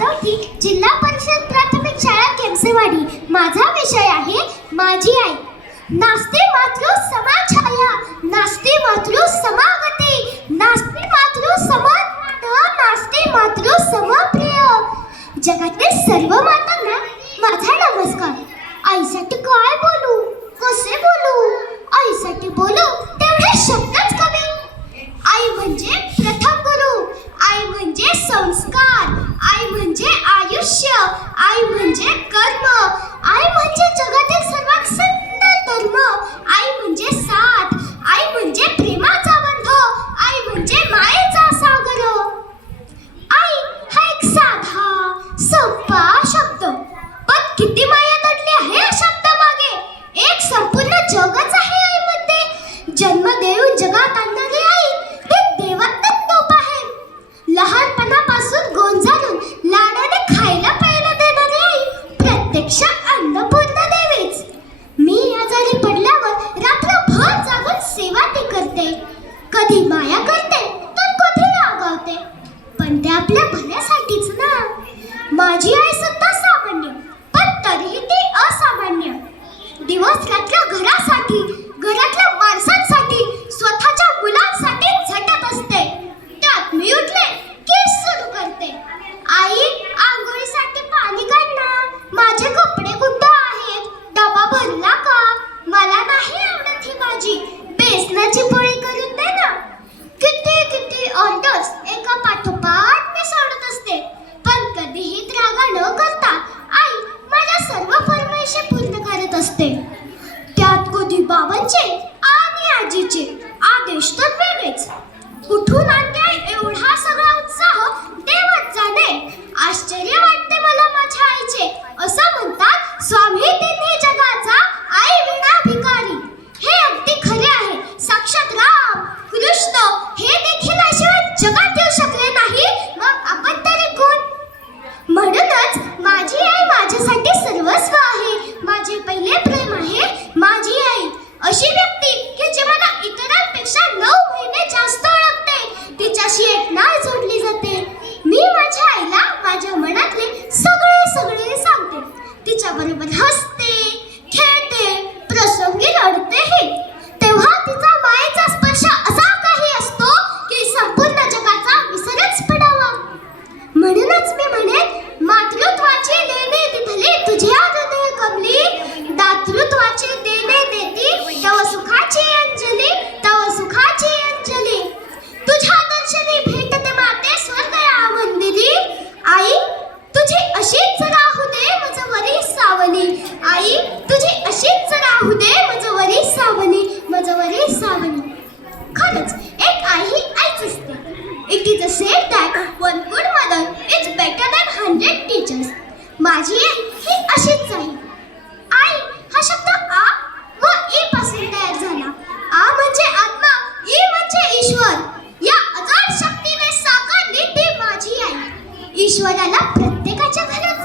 चौथी जिल्हा परिषद प्राथमिक शाळा केमसेवाडी. माझा विषय आहे माझी आई. नास्ते मातृ समाछाया, नास्ते मातृ समागती, नास्ते मातृ समज्ञान, नास्ते मातृ समप्रिय. जगातील सर्व मातांना माझा नमस्कार. आईसाठी काय बोलू, कसे बोलू? आईसाठी बोलू तेवढे शब्दच कमी. आई म्हणजे प्रथम गुरु, आई म्हणजे संस्कार, आई म्हणजे आयुष्य, आई म्हणजे कर्म, आई म्हणजे जगातील सर्वात सुंदर धर्म, आई म्हणजे साथ, आई म्हणजे प्रेमाचा बंध, आई म्हणजे मायेचा सागर. आई हा एक साधा सोपा शब्द, पण किती माया दडली आहे या शब्दामागे. एक संपूर्ण जगच आहे आईमध्ये. जन्म देऊन जगात आणणारी आई हे देवात्मक तोप आहे. लहानपणापासून गोंजारून लाडाने खायला प्यायला देणारी आई प्रत्यक्ष अन्नपूर्णा देवीच. मी आजारी पडल्यावर रात्रभर जागून सेवा ती करते. कधी माया करते तर कधी रागावते, पण ते आपल्या भल्यासाठीच ना. माझी आई सुद्धा सामान्य, पण तरीही ती असामान्य. दिवस रात्र घरासाठी, घरातल्या माणसांसाठी, स्वतःच्या मुलांसाठी झटत असते. त्यात मी उठले की सुरू करते, आई आंघोळीसाठी पाणी काढ ना, माझे कपडे कुठे आहेत, डबा भरला का, मला नाही आवडत ही भाजी, बेसनाची पोळी करून दे ना. किती किती ऑर्डर्स एका पाठोपाठ मी सोडत असते, पण कधीही त्रागा न करता आई माझ्या सर्व फरमाईशी पूर्ण करत असते. त्यात कधी बाबांचे आणि आजीचे आदेश तर वेगळेच. कुठून आणते एवढा सगळा उत्साह देवच जाणे. आश्चर्य वाटते मला माझ्या आईचे. असं म्हणतात स्वामी तिन्ही जगाचा, आई विना भिकारी. हे अगदी खरे आहे. साक्षात राम कृष्ण हे देखील आशिवाय जगात येऊ शकले नाही, मग आपण तरी कोण? म्हणूनच माझी आई माझ्यासाठी सर्वस्व आहे. माझे पहिले प्रेम आहे माझी आई. अशी व्यक्ती की जी मला इतरांपेक्षा 9 महिने जास्त ओळखते. तिच्याशी एक नाळ जोडली जाते. मी माझ्या आईला माझ्या मनातले सगळे सांगते. तिच्याबरोबर हसते, खेळते, प्रसंगी रडतेही. तेव्हा तिचा मायेचा स्पर्श असा काही असतो की संपूर्ण जगाचा विसरच पडावा. म्हणूनच मी म्हणेन, मातृत्वाची लेणी तिथली तुझ्या हृदय कमली, दातृत्वाची देणे देती तव सुखाची अंजली, तव सुखाची अंजली. तुझ्या दर्शनी भेटते माते स्वर्ग या मंदिरी. आई तुझी अशीच राहू दे मजवरी सावली, आई तुझी अशीच राहू दे मजवरी सावली, मजवरी सावली. खरंच एक आई ही आईच असते. It is said that one good mother is better than 100 teachers. माझी आई ही अशीच आहे. आई हा शब्द आ व ई पासून तयार झाला. आ म्हणजे आत्मा, ई म्हणजे ईश्वर. या अजाड शक्तीने साकारली ती माझी आई. ईश्वराला प्रत्येकाच्या घरात